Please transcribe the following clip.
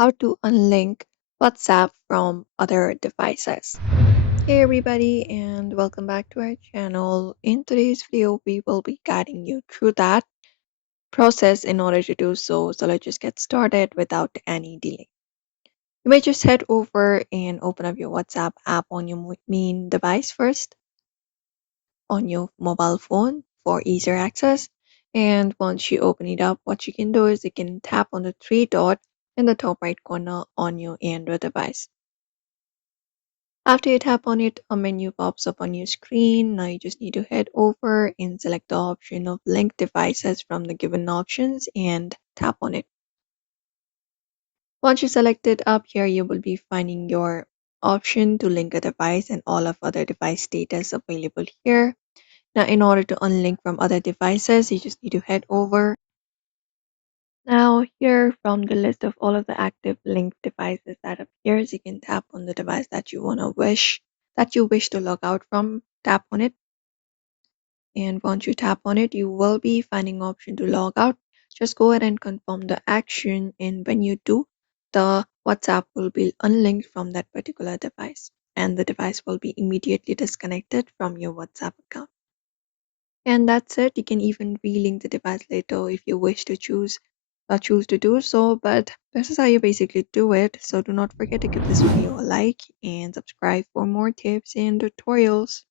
how to unlink WhatsApp from other devices. Hey everybody and welcome back to our channel. In today's video, we will be guiding you through that process in order to do so. So let's just get started without any delay. You may just head over and open up your WhatsApp app on your main device first on your mobile phone for easier access. And once you open it up, what you can do is you can tap on the three dot in the top right corner on your Android device. After you tap on it, a menu pops up on your screen. Now you just need to head over and select the option of link devices from the given options and tap on it. Once you select it up here, you will be finding your option to link a device and all of other device status available here. Now, in order to unlink from other devices, you just need to head over. Now, here from the list of all of the active linked devices that appears, you can tap on the device that you wish to log out from. Tap on it, and once you tap on it, you will be finding option to log out. Just go ahead and confirm the action, and when you do, the WhatsApp will be unlinked from that particular device, and the device will be immediately disconnected from your WhatsApp account. And that's it. You can even relink the device later if you wish to choose to do so. But this is how you basically do it. So do not forget to give this video a like and subscribe for more tips and tutorials.